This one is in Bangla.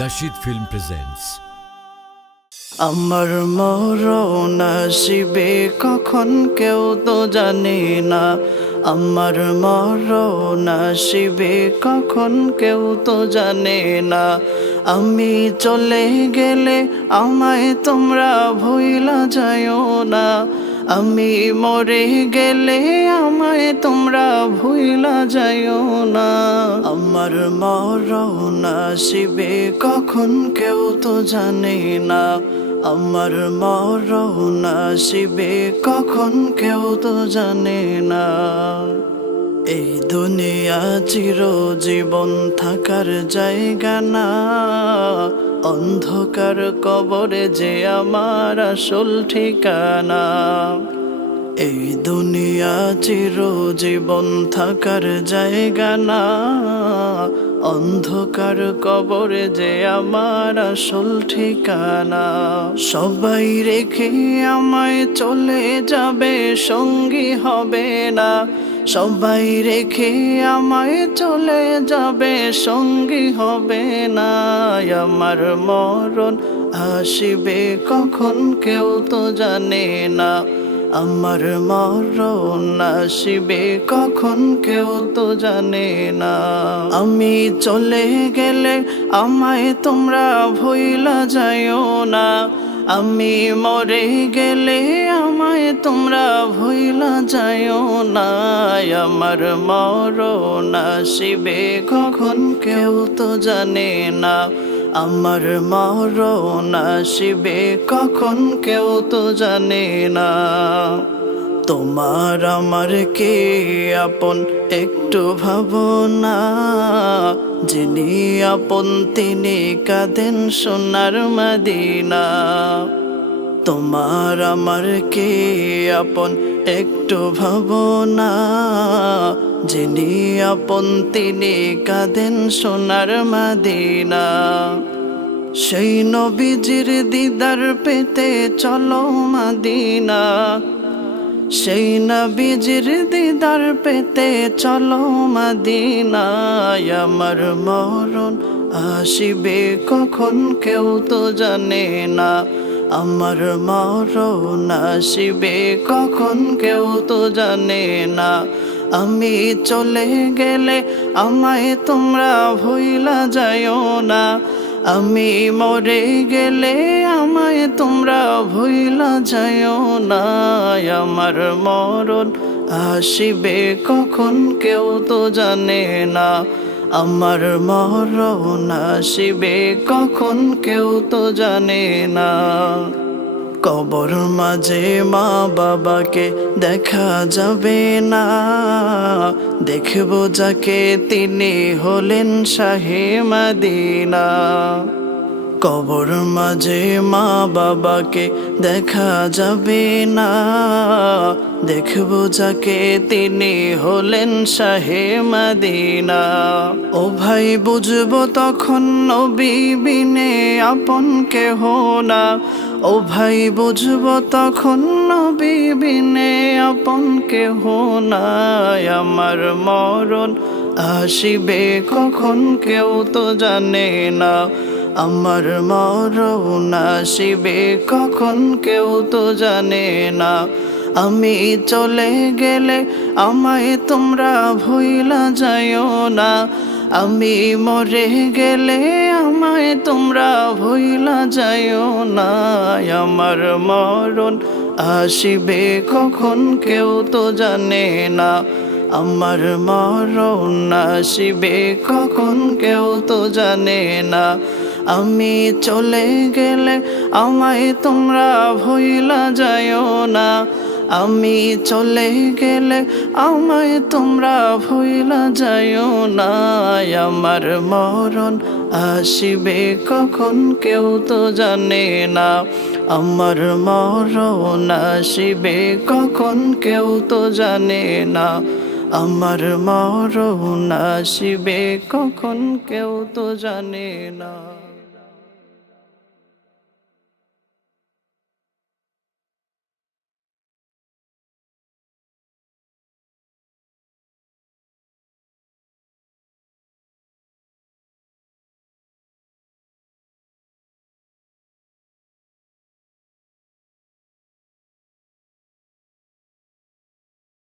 Nasheed Film presents আমার মরণ আসিবে কখন কেউ তো জানে না। আমার মরণ আসিবে কখন কেউ তো জানে না। আমি চলে গেলে আমায় তোমরা ভুইলা যাইও না। আমি মরে গেলে আমায় তোমরা ভুইলা যাইও না। আমার মরণ আসিবে কখন কেউ তো জানে না। আমার মরণ আসিবে কখন কেউ তো জানে না। এই দুনিয়া চিরজীবন থাকার জায়গা না। অন্ধকার কবরে যে আমার আসল ঠিকানা। এই দুনিয়া চিরজীবন থাকার জায়গা না। অন্ধকার কবরে যে আমার আসল ঠিকানা। সবাই রেখে আমায় চলে যাবে, সঙ্গী হবে না। সবাই রেখে আমায় চলে যাবে, সঙ্গী হবে না। আমার মরণ আসিবে কখন কেউ তো জানে না। আমার মরণ আসিবে কখন কেউ তো জানে না। আমি চলে গেলে আমায় তোমরা ভুইলা যাইও না। আমি মরে গেলে আমায় তোমরা ভুইলা যাইও না। আমার মরণ আসিবে কখন কেউ তো জানে না। আমার মরণ আসিবে কখন কেউ তো জানে না। তোমার আমার কে আপন একটু ভাবনা। যিনি আপন তিনি কাঁদেন সোনার মদিনা। তোমার আমার কে আপন একটু ভাবনা। যিনি আপন তিনি কাঁদেন সোনার মদিনা। সেই নবীজির দিদার পেতে চলো মদিনা। সেই নবীজির দিদার পেতে চলো মদিনায়। আমার মরণ আসিবে কখন কেউ তো জানে না। আমার মরণ আসিবে কখন কেউ তো জানে না। আমি চলে গেলে আমায় তোমরা ভুইলা যাইও না। আমি মরে গেলে আমায় তোমরা ভুইলা যাইও না। আমার মরণ আসিবে কখন কেউ তো জানে না। আমার মরণ আসিবে কখন কেউ তো জানে না। কবর মাঝে মা বাবাকে দেখা যাবে না। দেখব যাকে তিনি হলেন শাহে মদিনা। কবর মাঝে মা বাবাকে দেখা যাবে না। দেখব যাকে তিনি হলেন শাহে মদিনা। ও ভাই বুঝবো তখন নবী বিনে আপন কেহ না। ও ভাই বুঝবো তখন নবী বিনে আপন কেহ না। আমার মরণ আসিবে কখন কেউ তো জানে না। আমার মরণ আসিবে কখন কেউ তো জানে না। আমি চলে গেলে আমায় তোমরা ভুইলা যাইও না। আমি মরে গেলে আমায় তোমরা ভুইলা যাইও না। আমার মরণ আসিবে কখন কেউ তো জানে না। আমার মরণ আসিবে কখন কেউ তো জানে না। আমি চলে গেলে আমায় তোমরা ভুইলা যাইও না। আমি চলে গেলে আমায় তোমরা ভুইলা যাইও না। আমার মরণ আসিবে কখন কেউ তো জানে না। আমার মরণ আসিবে কখন কেউ তো জানে না। আমার মরণ আসিবে কখন কেউ তো জানে না।